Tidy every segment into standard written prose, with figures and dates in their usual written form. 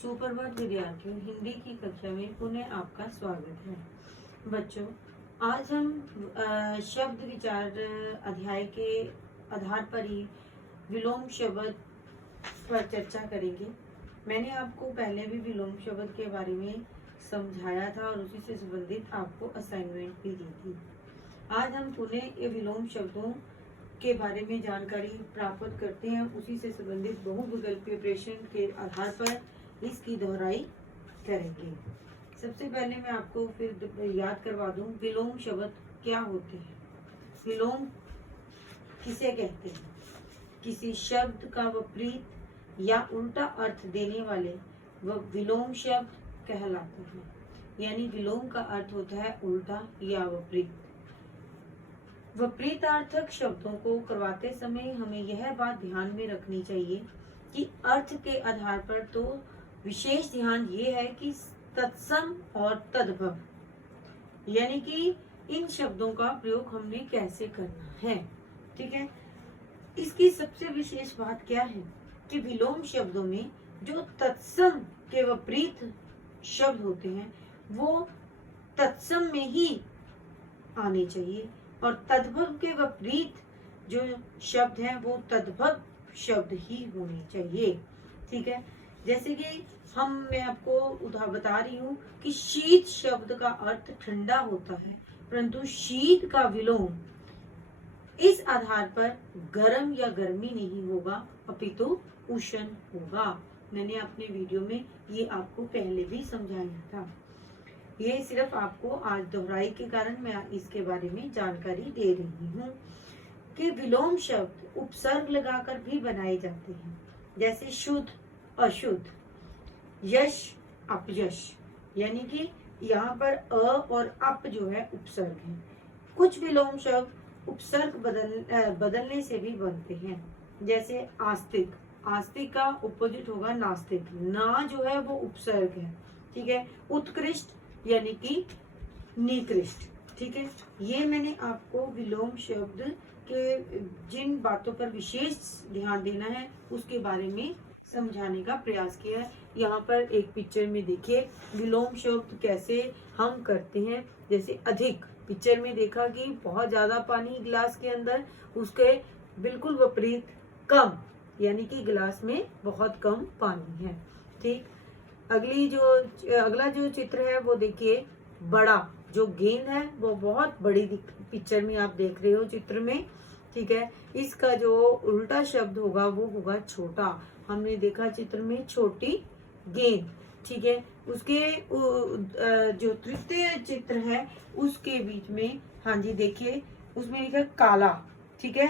सुप्रभात विद्यार्थियों, हिंदी की कक्षा में पुनः आपका स्वागत है। बच्चों, आज हम शब्द विचार अध्याय के आधार पर ही विलोम शब्द पर चर्चा करेंगे। मैंने आपको पहले भी विलोम शब्द के बारे में समझाया था और उसी से संबंधित आपको असाइनमेंट भी दी थी। आज हम पुनः ये विलोम शब्दों के बारे में जानकारी प्राप्त करते हैं। उसी से संबंधित बहुविकल्पीय प्रश्न के आधार पर इसकी दोहराई करेंगे। सबसे पहले मैं आपको फिर याद करवा दूं, विलोम शब्द क्या होते हैं। विलोम किसे कहते हैं? किसी शब्द का विपरीत या उल्टा अर्थ देने वाले वह विलोम शब्द कहलाते हैं। यानी विलोम का अर्थ होता है उल्टा या विपरीत। विपरीतार्थक शब्दों को करवाते समय हमें यह बात ध्यान में रखनी चाहिए कि अर्थ के आधार पर तो विशेष ध्यान ये है कि तत्सम और तद्भव, यानी कि इन शब्दों का प्रयोग हमने कैसे करना है। ठीक है। इसकी सबसे विशेष बात क्या है कि विलोम शब्दों में जो तत्सम के विपरीत शब्द होते हैं वो तत्सम में ही आने चाहिए और तद्भव के विपरीत जो शब्द हैं वो तद्भव शब्द ही होने चाहिए। ठीक है। जैसे कि मैं आपको बता रही हूँ कि शीत शब्द का अर्थ ठंडा होता है, परंतु शीत का विलोम इस आधार पर गर्म या गर्मी नहीं होगा अपितु उष्ण होगा। मैंने अपने वीडियो में ये आपको पहले भी समझाया था। ये सिर्फ आपको आज दोहराई के कारण मैं इसके बारे में जानकारी दे रही हूँ कि विलोम शब्द उपसर्ग लगाकर भी बनाए जाते हैं, जैसे शुद्ध अशुद्ध, यश अपयश, यानी कि यहाँ पर अ और अप जो है उपसर्ग है। कुछ विलोम शब्द उपसर्ग बदलने से भी बनते हैं, जैसे आस्तिक। आस्तिक का अपोजिट होगा नास्तिक। ना जो है वो उपसर्ग है। ठीक है। उत्कृष्ट यानी कि निकृष्ट। ठीक है। ये मैंने आपको विलोम शब्द के जिन बातों पर विशेष ध्यान देना है उसके बारे में समझाने का प्रयास किया है। यहाँ पर एक पिक्चर में देखिए विलोम शब्द कैसे हम करते हैं। जैसे अधिक, पिक्चर में देखा कि बहुत ज्यादा पानी गिलास के अंदर, उसके बिल्कुल विपरीत कम, यानी कि गिलास में बहुत कम पानी है। ठीक। अगला जो चित्र है वो देखिए, बड़ा, जो गेंद है वो बहुत बड़ी पिक्चर में आप देख रहे हो चित्र में। ठीक है। इसका जो उल्टा शब्द होगा वो होगा छोटा। हमने देखा चित्र में छोटी गेंद। ठीक है। उसके जो तृतीय चित्र है उसके बीच में, हाँ जी देखिए, उसमें लिखा काला। ठीक है।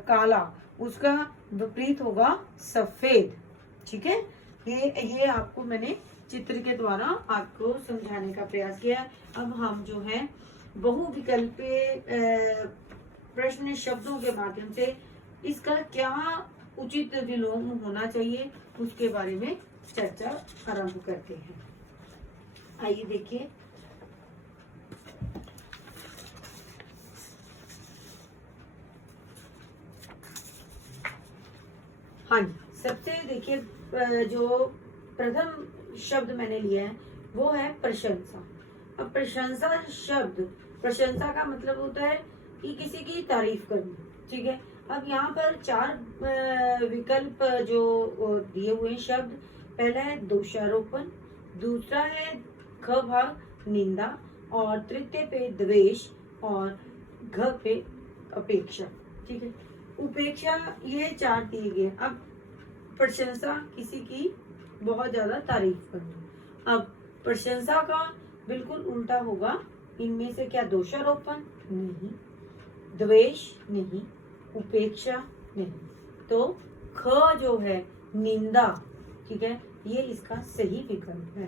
काला, उसका विपरीत होगा सफेद। ठीक है। ये आपको मैंने चित्र के द्वारा आपको समझाने का प्रयास किया। अब हम जो है बहुविकल्पीय प्रश्न शब्दों के माध्यम से इसका क्या उचित विलोम होना चाहिए उसके बारे में चर्चा आरंभ करते हैं। आइए देखिए, हाँ जी, सबसे देखिए जो प्रथम शब्द मैंने लिया है वो है प्रशंसा। अब प्रशंसा शब्द, प्रशंसा का मतलब होता है कि किसी की तारीफ करना। ठीक है। अब यहाँ पर 4 विकल्प जो दिए हुए शब्द, पहला है दोषारोपण, दूसरा है ख भाग निंदा, और तृतीय पे द्वेष, और घ पे अपेक्षा। ठीक है। उपेक्षा, ये 4 दिए गए। अब प्रशंसा, किसी की बहुत ज्यादा तारीफ करना। अब प्रशंसा का बिल्कुल उल्टा होगा, इनमें से क्या दोषारोपण? नहीं। द्वेष? नहीं। उपेक्षा? नहीं। तो ख जो है निंदा, ठीक है, ये इसका सही विकल्प है।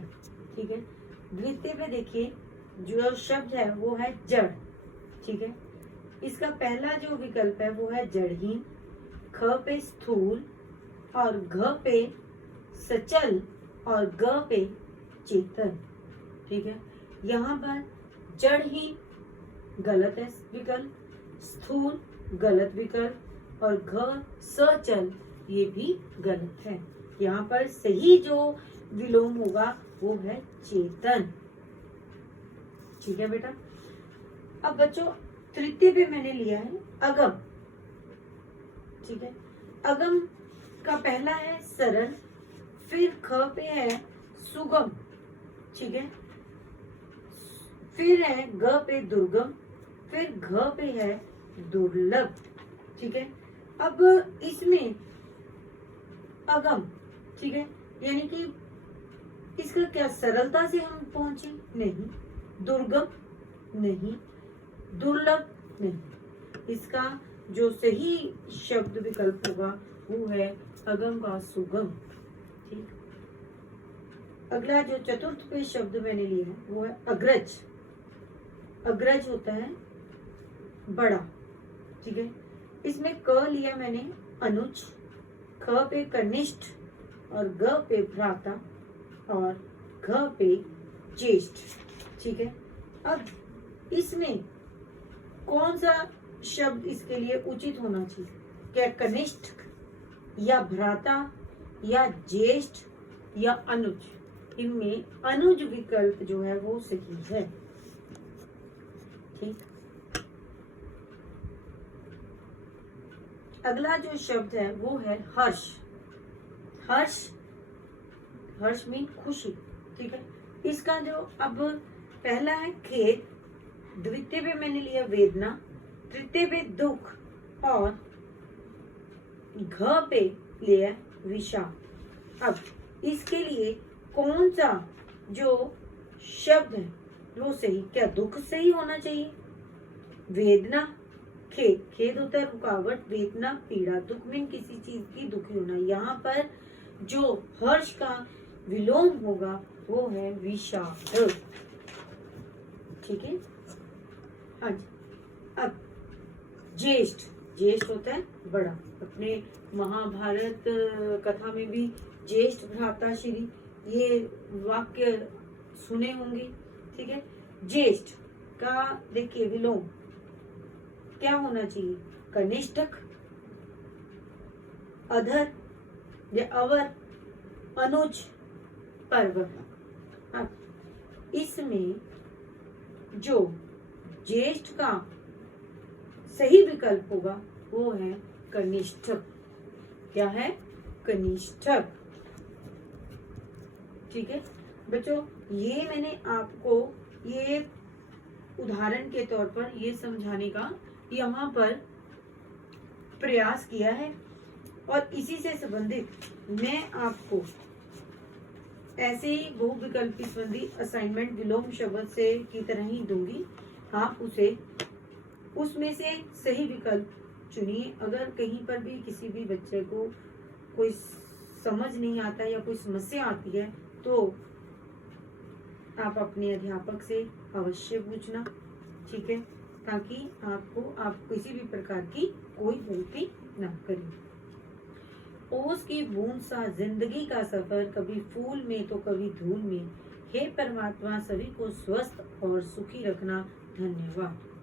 ठीक है। द्वितीय पे देखिए जो शब्द है वो है जड़। ठीक है। इसका पहला जो विकल्प है वो है जड़हीन, ख पे स्थूल, और घ पे सचल, और ग पे चेतन। ठीक है। यहाँ पर जड़हीन गलत है विकल्प, स्थूल गलत विकल्प, और घ सचल ये भी गलत है। यहाँ पर सही जो विलोम होगा वो है चेतन। ठीक है बेटा। अब बच्चों तृतीय पे मैंने लिया है अगम। ठीक है, अगम का पहला है सरल, फिर ख पे है सुगम। ठीक है, फिर है ग पे दुर्गम, फिर घ पे है दुर्लभ। ठीक है, अब इसमें अगम, ठीक है, यानी कि इसका क्या सरलता से हम पहुंचे? नहीं। दुर्गम नहीं, दुर्लभ नहीं। इसका जो सही शब्द विकल्प होगा वो है अगम का सुगम। ठीक, अगला जो चतुर्थ पे शब्द मैंने लिया है वो है अग्रज। अग्रज होता है बड़ा। ठीक है, इसमें क लिया मैंने अनुज, ख पे कनिष्ठ और ग पे भ्राता और घ पे ज्येष्ठ। ठीक है, अब इसमें कौन सा शब्द इसके लिए उचित होना चाहिए? क्या कनिष्ठ या भ्राता या ज्येष्ठ या अनुज? इनमें अनुज विकल्प जो है वो सही है। ठीक, अगला जो शब्द है वो है हर्ष। हर्ष, हर्ष मीन खुशी। ठीक है, इसका जो अब पहला है खेद, द्वितीय पे मैंने लिया वेदना, तृतीय पे दुख और घ पे लिया विषाद। अब इसके लिए कौन सा जो शब्द है वो सही? क्या दुख सही होना चाहिए? वेदना, खेद, खेद होता है रुकावट, वेदना पीड़ा, दुख में किसी चीज की दुखी होना। यहाँ पर जो हर्ष का विलोम होगा वो है विषाद। ठीक है, हाँ जी। अब ज्येष्ठ, ज्येष्ठ होता है बड़ा। अपने महाभारत कथा में भी ज्येष्ठ भ्राता श्री ये वाक्य सुने होंगे। ठीक है, ज्येष्ठ का देखिए विलोम क्या होना चाहिए? कनिष्ठक, अधर या अवर, अनुज, पर्व। अब इसमें जो ज्येष्ठ का सही विकल्प होगा वो है कनिष्ठक। क्या है? कनिष्ठक। ठीक है बच्चों, ये मैंने आपको ये उदाहरण के तौर पर ये समझाने का यहाँ पर प्रयास किया है और इसी से संबंधित मैं आपको ऐसे ही बहुविकल्पी संबंधी असाइनमेंट विलोम शब्द से की तरह ही दूंगी। आप उसे उसमें से सही विकल्प चुनिए। अगर कहीं पर भी किसी भी बच्चे को कोई समझ नहीं आता या कोई समस्या आती है तो आप अपने अध्यापक से अवश्य पूछना। ठीक है, ताकि आप किसी भी प्रकार की कोई गलती ना करें। ओस की बूंद सा जिंदगी का सफर, कभी फूल में तो कभी धूल में। हे परमात्मा, सभी को स्वस्थ और सुखी रखना। धन्यवाद।